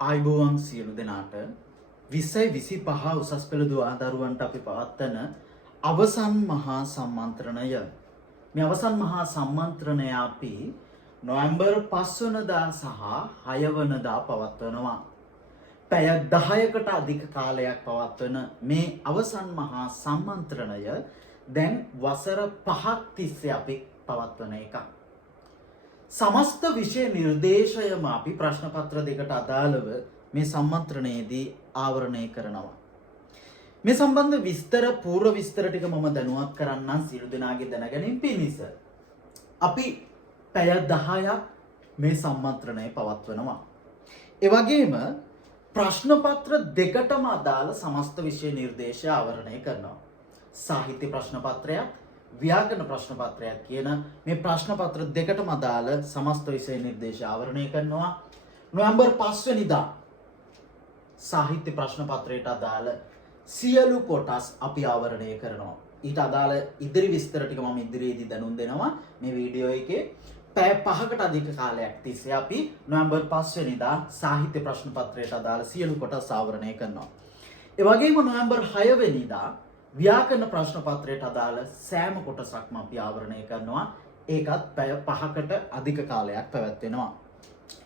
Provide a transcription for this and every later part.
ආයුබෝවන් සියලු දෙනාට 2025 උසස් පෙළ දුවා දරුවන්ට අපි පවත්වන අවසන් මහා සම්මන්ත්‍රණය. මේ අවසන් මහා සම්මන්ත්‍රණය අපි නොවැම්බර් 5 වෙනිදා සහ 6 වෙනිදා පවත්වනවා. පැය 10කට අධික කාලයක් පවත්වන මේ අවසන් මහා සම්මන්ත්‍රණය දැන් වසර 5ක් තිස්සේ අපි පවත්වන එකක්. සමස්ත විෂය නිර්දේශයම අපි ප්‍රශ්න පත්‍ර දෙකට අදාළව මේ සම්මන්ත්‍රණයේදී ආවරණය කරනවා. මේ සම්බන්ධ විස්තර පූර්ව විස්තර ටික මම දැනුවත් කරන්නම් සියලු දෙනාගේ දැනගැනීම පිණිස. අපි පැය 10ක් මේ සම්මන්ත්‍රණය පවත්වනවා. ඒ වගේම ප්‍රශ්න පත්‍ර දෙකටම අදාළ සමස්ත විෂය නිර්දේශය ආවරණය කරනවා. සාහිත්‍ය ප්‍රශ්න පත්‍රයක් ව්‍යාකරණ ප්‍රශ්න පත්‍රයක් කියන මේ ප්‍රශ්න පත්‍ර දෙකටම අදාළ සමස්ත විෂය නිර්දේශ ආවරණය කරනවා. නොවැම්බර් 5 වෙනිදා සාහිත්‍ය ප්‍රශ්න පත්‍රයට අදාළ සියලු කොටස් අපි ආවරණය කරනවා. ඊට අදාළ ඉදිරි විස්තර ටික මම ඉදිරියේදී දැනුම් දෙනවා. මේ වීඩියෝ එකේ පැය 5කට අධික කාලයක් තිස්සේ අපි නොවැම්බර් 5 වෙනිදා සාහිත්‍ය ප්‍රශ්න පත්‍රයට අදාළ සියලු කොටස් ආවරණය කරනවා. ඒ වගේම නොවැම්බර් 6 වෙනිදා ව්‍යාකරණ ප්‍රශ්න පත්‍රයට අදාළ සෑම කොටසක්ම අපි ආවරණය කරනවා. ඒකත් පැය 5කට අධික කාලයක් පැවැත්වෙනවා.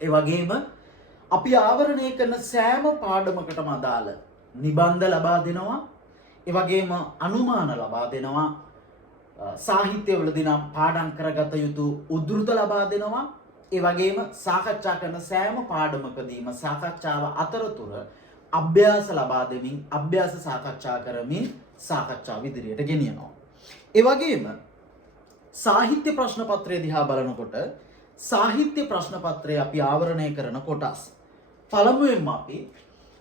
ඒ වගේම අපි ආවරණය කරන සෑම පාඩමකටම අදාළ නිබන්ධ ලබා දෙනවා. ඒ වගේම අනුමාන ලබා දෙනවා. සාහිත්‍යවලදී නම් පාඩම් කරගත යුතු උද්ෘත ලබා දෙනවා. ඒ වගේම සාකච්ඡා කරන සෑම පාඩමකදීම සාකච්ඡාව අතරතුර අභ්‍යාස ලබා දෙමින් අභ්‍යාස සාකච්ඡා කරමින් සාකච්ඡාව ඉදිරියට ගෙනියනවා. ඒ වගේම සාහිත්‍ය ප්‍රශ්න පත්‍රය දිහා බලනකොට සාහිත්‍ය ප්‍රශ්න පත්‍රය අපි ආවරණය කරන කොටස් පළමුවෙන්ම අපි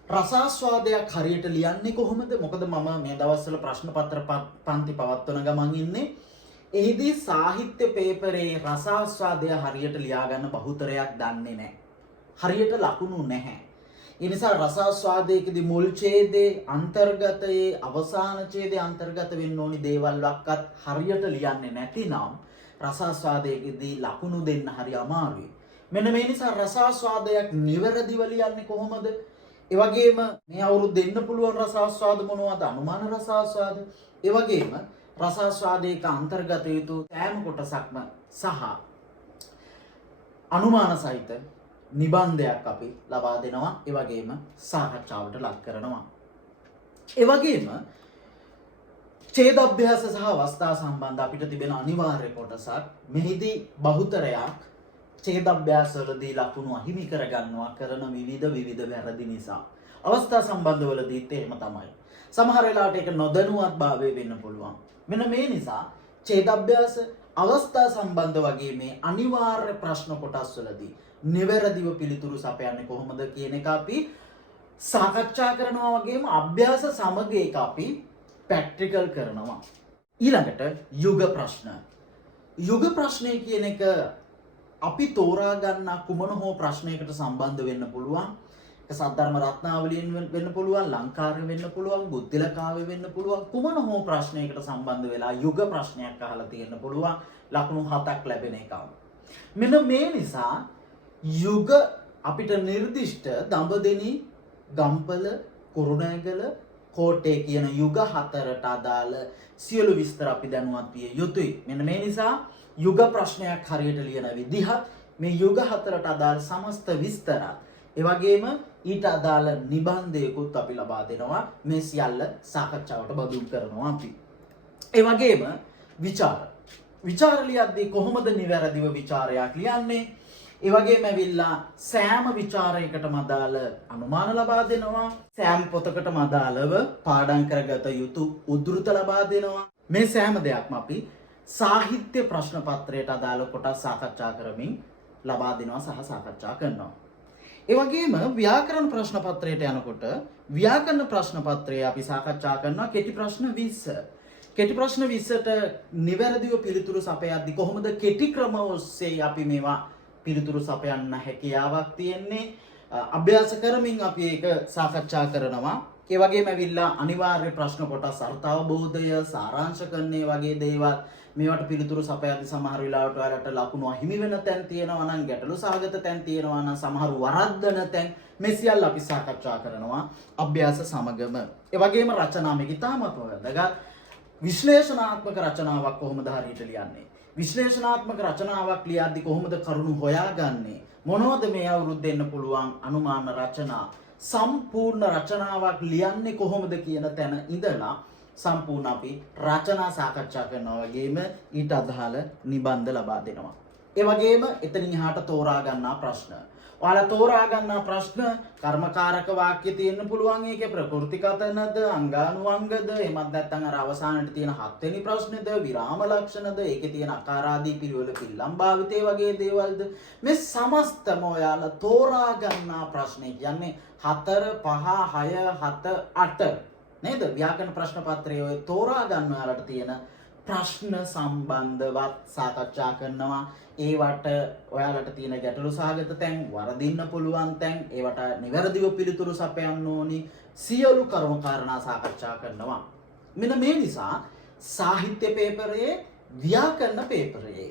රසාස්වාදයක් හරියට ලියන්නේ කොහොමද? මොකද මම මේ දවස්වල ප්‍රශ්න පත්‍ර පන්ති පවත්වන ගමන් ඉන්නේ. එහිදී සාහිත්‍ය පේපරේ රසාස්වාදය හරියට ලියා ගන්න බහුතරයක් දන්නේ නැහැ. හරියට ලකුණු නැහැ. ඒ නිසා රසාස්වාදයේදී මුල් ඡේදයේ අන්තර්ගතයේ අවසාන ඡේදයේ අන්තර්ගත වෙන්න ඕනි දේවල් වක්වත් හරියට ලියන්නේ නැතිනම් රසාස්වාදයේදී ලකුණු දෙන්න හරි අමාරුයි. මෙන්න මේ නිසා රසාස්වාදයක් නිවැරදිව ලියන්නේ කොහොමද? ඒ වගේම මේ අවුරුද්ද දෙන්න පුළුවන් රසාස්වාද මොනවද? අනුමාන රසාස්වාද. ඒ වගේම රසාස්වාදයක අන්තර්ගත යුතු සෑම කොටසක්ම සහ අනුමාන සහිත නිබන්ධයක් අපි ලබා දෙනවා. ඒ වගේම සාකච්ඡාවට ලක් කරනවා. ඒ වගේම ඡේද අභ්‍යාස සහ අවස්ථා සම්බන්ධ අපිට තිබෙන අනිවාර්ය කොටසක්. මෙහිදී බහුතරයක් ඡේද අභ්‍යාස වලදී ලකුණු අහිමි කරගන්නවා කරන විවිධ වැරදි නිසා. අවස්ථා සම්බන්ධ වලදීත් එහෙම තමයි. සමහර වෙලාවට ඒක නොදැනුවත් භාවය වෙන්න පුළුවන්. මෙන්න මේ නිසා ඡේද අභ්‍යාස අවස්ථා සම්බන්ධ වගේ මේ අනිවාර්ය ප්‍රශ්න කොටස් වලදී නිවැරදිව පිළිතුරු සපයන්නේ කොහොමද කියන එක අපි සාකච්ඡා කරනවා. වගේම අභ්‍යාස සමග ඒක අපි ප්‍රැක්ටිකල් කරනවා. ඊළඟට යුග ප්‍රශ්න. යුග ප්‍රශ්නය කියන එක අපි තෝරා ගන්න කුමන හෝ ප්‍රශ්නයකට සම්බන්ධ වෙන්න පුළුවන්. ඒක සද්ධර්ම රත්නාවලියෙන් වෙන්න පුළුවන්, ලංකාරය වෙන්න පුළුවන්, බුද්ධිලකාවේ වෙන්න පුළුවන්. කුමන හෝ ප්‍රශ්නයකට සම්බන්ධ වෙලා යුග ප්‍රශ්නයක් අහලා තියෙන්න පුළුවන්. ලකුණු 7ක් ලැබෙන එක. මෙන්න මේ නිසා යුග අපිට නිර්දිෂ්ට දඹදෙණි, ගම්පල, කුරුණෑගල, කෝට්ටේ කියන යුග 4ට අදාළ සියලු විස්තර අපි දැනුවත් විය යුතුයි. මෙන්න මේ නිසා යුග ප්‍රශ්නයක් හරියට ලියන විදිහත් මේ යුග 4ට අදාළ සමස්ත විස්තර ඒ වගේම ඊට අදාළ නිබන්ධයකුත් අපි ලබා දෙනවා. මේ සියල්ල සාකච්ඡාවට බඳුන් කරනවා අපි. ඒ වගේම විචාර ලියද්දී කොහොමද නිවැරදිව විචාරයක් ලියන්නේ? ඒ වගේම ඇවිල්ලා සෑම විචාරයකටම අදාළ අනුමාන ලබා දෙනවා. සෑම පොතකටම අදාළව පාඩම් කරගත යුතු උද්ෘත ලබා දෙනවා. මේ සෑම දෙයක්ම අපි සාහිත්‍ය ප්‍රශ්න පත්‍රයට අදාළ කොටස් සාකච්ඡා කරමින් ලබා දෙනවා සහ සාකච්ඡා කරනවා. ඒ වගේම ව්‍යාකරණ ප්‍රශ්න පත්‍රයට යනකොට ව්‍යාකරණ ප්‍රශ්න පත්‍රය අපි සාකච්ඡා කරනවා කෙටි ප්‍රශ්න 20. කෙටි ප්‍රශ්න 20ට නිවැරදිව පිළිතුරු සපයද්දී කොහොමද කෙටි ක්‍රම ඔස්සේ අපි මේවා පිළිතුරු සපයන්න හැකියාවක් තියෙන්නේ? අභ්‍යාස කරමින් අපි ඒක සාකච්ඡා කරනවා. ඒ වගේම ඇවිල්ලා අනිවාර්ය ප්‍රශ්න කොටස් අර්ථ අවබෝධය, සාරාංශකරණය වගේ දේවල් මේවට පිළිතුරු සපයද්දී සමහර වෙලාවට ඔයාලට ලකුණු අහිමි වෙන තැන් තියෙනවා නම් ගැටලු සහගත තැන් තියෙනවා නම් සමහර වරද්දන තැන් මේ සියල්ල අපි සාකච්ඡා කරනවා අභ්‍යාස සමගම. ඒ වගේම රචනා මේක ඉතාමත් වැදගත්. විශ්ලේෂණාත්මක රචනාවක් කොහොමද හරියට ලියන්නේ? විශ්ලේෂණාත්මක රචනාවක් ලියද්දී කොහොමද කරුණු හොයාගන්නේ? මොනවද මේ අවුරුද්ද එන්න පුළුවන් අනුමාන රචනා? සම්පූර්ණ රචනාවක් ලියන්නේ කොහොමද කියන තැන ඉඳලා සම්පූර්ණ අපි රචනා සාකච්ඡා කරනවා වගේම ඊට අදාළ නිබන්ධ ලබා දෙනවා. ඒ වගේම එතනින් එහාට තෝරා ගන්නා ප්‍රශ්න. ඔයාලා තෝරා ගන්නා ප්‍රශ්න කර්මකාරක වාක්‍ය තියෙන්න පුළුවන් ඒකේ ප්‍රකෘතිකතනද අංගානුවංගද එහෙමත් නැත්නම් අර අවසානයේ තියෙන 7 වෙනි ප්‍රශ්නේද විරාම ලක්ෂණද ඒකේ තියෙන අකාරාදී පිළිවෙල පිළිලම් භාවිතය වගේ දේවල්ද මේ සමස්තම ඔයාලා තෝරා ගන්නා ප්‍රශ්නේ කියන්නේ 4 5 6 7 8 නේද? ව්‍යාකරණ ප්‍රශ්න පත්‍රයේ ඔය තෝරා ගන්න ඔයාලට තියෙන ප්‍රශ්න සම්බන්ධවත් සාකච්ඡා කරනවා. ඒවට ඔයාලට තියෙන ගැටලු සහගත තැන්, වරදින්න පුළුවන් තැන්, ඒවට නිවැරදිව පිළිතුරු සපයන්න ඕනි සියලු කරුණු කාරණා සාකච්ඡා කරනවා. මෙන්න මේ නිසා සාහිත්‍ය පේපරයේ ව්‍යාකරණ පේපරයේ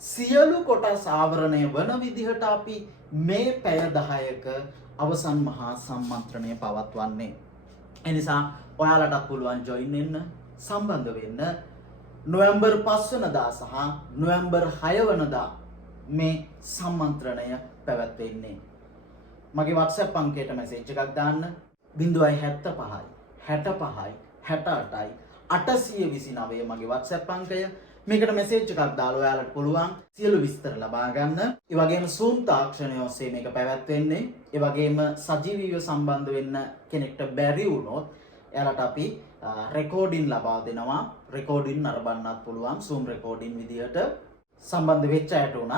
සියලු කොටස් ආවරණය වන විදිහට අපි මේ පැය 10ක අවසන් මහා සම්මන්ත්‍රණය පවත්වන්නේ. එනිසා ඔයාලටත් පුළුවන් ජොයින් වෙන්න, සම්බන්ධ වෙන්න. නොවැම්බර් 5 වෙනිදා සහ නොවැම්බර් 6 වෙනිදා මේ සම්මන්ත්‍රණය පැවැත්වෙන්නේ. මගේ WhatsApp අංකයට මැසේජ් එකක් දාන්න 075 65 68යි 829 මගේ WhatsApp අංකය. මේකට මැසේජ් එකක් දාලා ඔයාලට පුළුවන් සියලු විස්තර ලබා ගන්න. ඒ වගේම Zoom තාක්ෂණය ඔස්සේ මේක පැවැත්වෙන්නේ. ඒ වගේම සජීවීව සම්බන්ධ වෙන්න කෙනෙක්ට බැරි වුණොත් එයාලට අපි රෙකෝඩින් ලබා දෙනවා. රෙකෝඩින් නරඹන්නත් පුළුවන් Zoom රෙකෝඩින් විදිහට සම්බන්ධ වෙච්ච අයට උනත්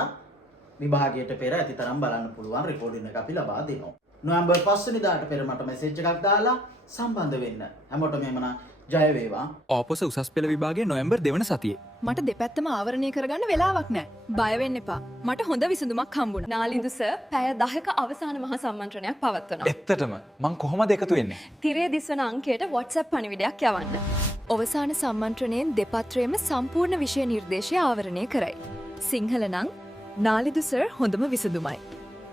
විභාගයට පෙර ඇතිතරම් බලන්න පුළුවන් රෙකෝඩින් එක අපි ලබා දෙනවා. නොවැම්බර් 5 වෙනිදාට පෙර මට මැසේජ් එකක් දාලා සම්බන්ධ වෙන්න. හැමෝටම එමනම් ජය වේවා. ඕපොස උසස් පෙළ විභාගයේ නොවැම්බර් 2 වන සතියේ. මට දෙපැත්තම ආවරණය කරගන්න වෙලාවක් නැහැ. බය වෙන්න එපා. මට හොඳ විසඳුමක් හම්බුණා. නාලිදු සර් පැය 10ක අවසාන මහා සම්මන්ත්‍රණයක් පවත්වනවා. ඇත්තටම මං කොහොමද එකතු වෙන්නේ? තිරේ දිස්වන අංකයට WhatsApp පණිවිඩයක් යවන්න. අවසාන සම්මන්ත්‍රණයෙන් දෙපත්‍රයේම සම්පූර්ණ විෂය නිර්දේශය ආවරණය කරයි. සිංහල නම් නාලිදු සර් හොඳම විසඳුමයි.